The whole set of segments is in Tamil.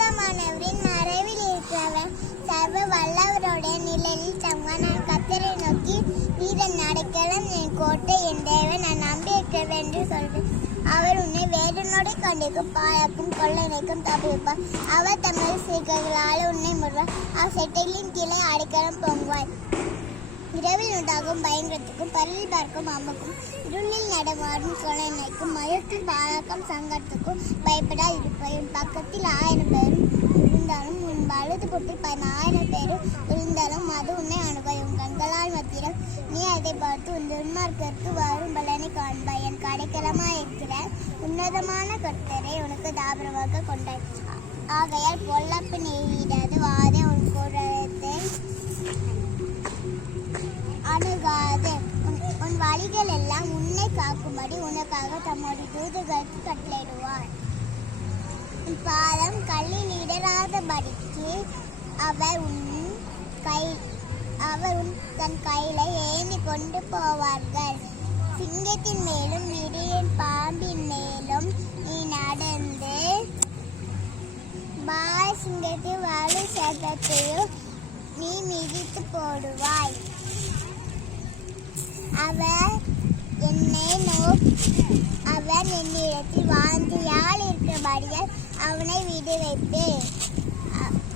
உன்னதமானவரின் மறைவில் இருக்கிறவன் சர்வ வல்லவருடைய நிலையில் தங்குவான். நான் கர்த்தரை நோக்கி, நீர் அடைக்கலம், என் கோட்டை, என் தேவன், நான் நம்பியிருக்கிறேன் என்று சொல்வேன். அவர் உன்னை வேதனோடு கண்டிக்கும், பாயாக்கும் கொள்ளைக்கும் தப்பிப்பார். அவர் தமது சீக்கைகளால் உன்னை முடுவார். அவர் செட்டைகளின் கீழே அடைக்கலம் பொங்குவார். இரவில் உண்டாகும் பயங்கரத்துக்கும் பல்லில் பார்க்கும் அம்புக்கும் இருளில் நடமாடும் கொள்ளைக்கும் மயத்தில் பாழாக்கும் சங்கத்துக்கும் பயப்படா இருப்பாய். உன் பக்கத்தில் 1000 பேரும் இருந்தாலும், உன் வலது புறத்தில் 10,000 பேரும் இருந்தாலும் அது உன்னை அணுகாய். உன் கண்களால் மத்தியில் நீ அதை பார்த்து உன் துன்மார்க்கருக்கு வரும் பலனை காண்பாய். என் அடைக்கலமாய் இருக்கிற உன்னதமான கர்த்தரை உனக்கு தாபரமாக கொண்டாய். ஆகையால் பொல்லாப்பு நேரிடாது, வாதே உன் கூடத்தை அணுகாது. உன் வழிகள் எல்லாம் உன்னை காக்கும்படி உனக்காக தம்முடைய தூதர்களுக்கு கட்டளையிடுவார். உன் பாதம் கல்லில் இடராதபடிக்கு அவர் தன் கையில ஏந்தி கொண்டு போவார்கள். சிங்கத்தின் மேலும் இடியின் பாம்பின் மேலும் நீ நடந்து பாய் சிங்கத்தின் வலு சட்டத்தையும் நீ மிதித்து போடுவாய். அவர் என்னிடத்தில் வாந்தியால் இருக்கிறபடியால் அவனை விடு வைப்பேன்.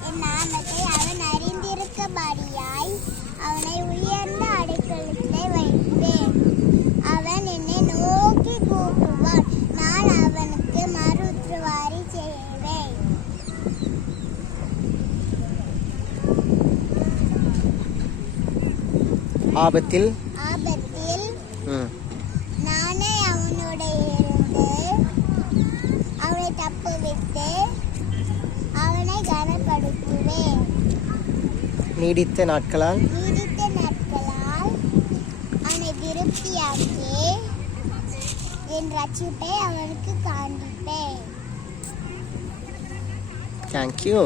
என் நாமத்தை அவன் அறிந்திருக்கபடியாய் அவனை உயர்ந்த அடைக்கலத்திலே வைப்பேன். அவன் என்னை நோக்கி கூப்பிடுவான், நான் அவனுக்கு மறு உத்தரவாரி செய்வேன். ஆபத்தில் நானே அவனுடைய இருந்து அவனை தப்புவித்து அவனை கனப்படுத்துவேன். நீடித்த நாட்களால் அவனை திருப்தியாக்கி என் ரட்சிப்பை அவனுக்கு காண்பிப்பேன். தேங்க்யூ.